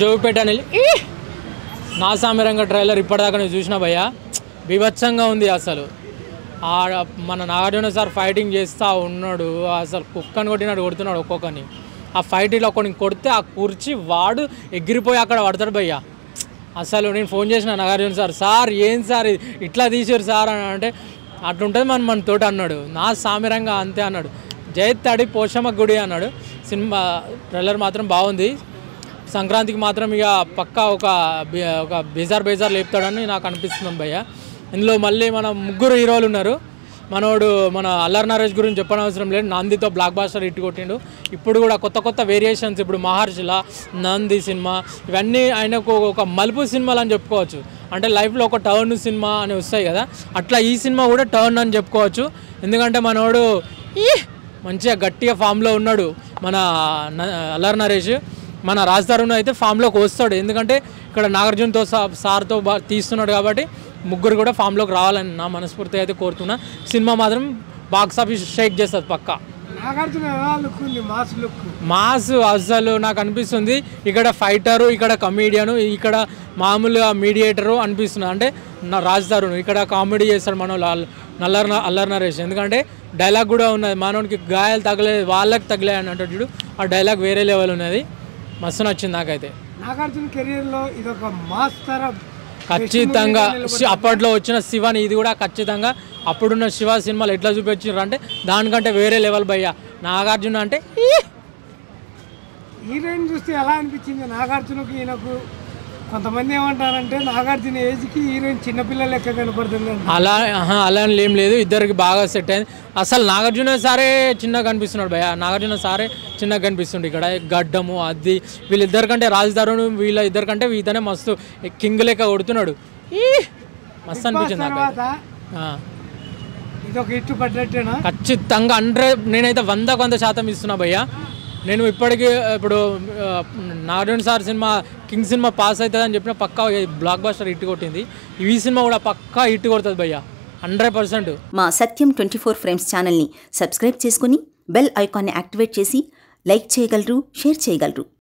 జోగిపేట అని నా సామిరంగ ట్రైలర్ ఇప్పటిదాకా నేను చూసిన భయ్య బీభత్సంగా ఉంది అసలు. మన నాగార్జున సార్ ఫైటింగ్ చేస్తూ ఉన్నాడు, అసలు కుక్కని కొట్టినాడు కొడుతున్నాడు ఒక్కొక్కని. ఆ ఫైట్లో కొన్ని కొడితే ఆ కుర్చీ వాడు ఎగిరిపోయి అక్కడ పడతాడు భయ్య. అసలు నేను ఫోన్ చేసిన నాగార్జున సార్, సార్ ఏం సార్ ఇట్లా తీసారు సార్ అని అంటే, అట్లుంటుంది మన తోటి అన్నాడు. నా సామిరంగా అంతే అన్నాడు. జయత్తాడి పోషమ్మ గుడి అన్నాడు. సినిమా ట్రైలర్ మాత్రం బాగుంది. సంక్రాంతికి మాత్రం ఇక పక్కా ఒక బేజార్ లేపుతాడని నాకు అనిపిస్తుంది భయ్య. ఇందులో మళ్ళీ మన 3 హీరోలు ఉన్నారు. మన అల్లరి నరేష్ గురించి చెప్పనవసరం లేదు, నందితో బ్లాక్ బాస్టర్ హిట్ కొట్టిండు. ఇప్పుడు కూడా కొత్త వేరియేషన్స్, ఇప్పుడు మహర్షిల నంది సినిమా, ఇవన్నీ ఆయనకు ఒక మలుపు సినిమాలు అని చెప్పుకోవచ్చు. అంటే లైఫ్లో ఒక టర్న్ సినిమా అని వస్తాయి కదా, అట్లా ఈ సినిమా కూడా టర్న్ అని చెప్పుకోవచ్చు. ఎందుకంటే మనోడు మంచిగా గట్టిగా ఫామ్లో ఉన్నాడు మన అల్లరి నరేష్. మన రాజ్ తరుణ్ అయితే ఫామ్లోకి వస్తాడు, ఎందుకంటే ఇక్కడ నాగార్జునతో సార్తో తీస్తున్నాడు కాబట్టి 3 కూడా ఫామ్లోకి రావాలని నా మనస్ఫూర్తిగా అయితే కోరుతున్నా. సినిమా మాత్రం బాక్స్ ఆఫీస్ షేక్ చేస్తుంది పక్కా. మాస్ అసలు నాకు అనిపిస్తుంది ఇక్కడ ఫైటరు, ఇక్కడ కమీడియను, ఇక్కడ మామూలుగా మీడియేటరు అనిపిస్తుంది. అంటే నా రాజ్ తరుణ్ ఇక్కడ కామెడీ చేస్తాడు మన అల్లరి నరేష్. ఎందుకంటే డైలాగ్ కూడా ఉన్నది, మనోనికి గాయాలు తగలేదు వాళ్ళకి తగిలే అని అంటాడు చూడు, ఆ డైలాగ్ వేరే లెవెల్ ఉన్నది. మస్తు నచ్చింది నాకైతే. నాగార్జున కెరీర్లో ఇది ఒక మాస్ తరం ఖచ్చితంగా. అప్పట్లో వచ్చిన శివని ఇది కూడా ఖచ్చితంగా అప్పుడున్న శివ సినిమాలు ఎట్లా చూపించారు అంటే దానికంటే వేరే లెవెల్ భయ్య. నాగార్జున అంటే హీరోయిన్ చూస్తే ఎలా అనిపించింది నాగార్జునకి? ఈయనకు కొంతమంది ఏమంటారంటే నాగార్జున ఏజ్కి హీరోయిన్ చిన్నపిల్లల లెక్క కనపడుతుంది. అలా ఏం లేదు, ఇద్దరికి బాగా సెట్ అయింది. అసలు నాగార్జున సారే చిన్నగా కనిపిస్తున్నాడు భయ్య. నాగార్జున సారే చిన్నగా కనిపిస్తుంది ఇక్కడ. గడ్డము అది వీళ్ళిద్దరికంటే రాజ్ తరుణ్ వీళ్ళ ఇద్దరికంటే ఇతనే మస్తు కింగ్ లెక్క కొడుతున్నాడు. మస్తు అనిపించింది నాకు. ఇది ఒక హిట్ పడ్డట్టేనా? ఖచ్చితంగా 100, నేనైతే 100% ఇస్తున్నా భయ్య. నేను ఇప్పుడు Nagarjuna sir cinema king cinema pass అవుతుంది అని చెప్పిన పక్కా బ్లాక్ బాస్టర్ హిట్ కొట్టింది. ఈ సినిమా కూడా పక్కా హిట్ కొడుతుంది భయ్య 100%. మా సత్యం 24 ఫ్రేమ్స్ ఛానల్ని సబ్స్క్రైబ్ చేసుకుని బెల్ ఐకాన్ని యాక్టివేట్ చేసి లైక్ చేయగలరు, షేర్ చేయగలరు.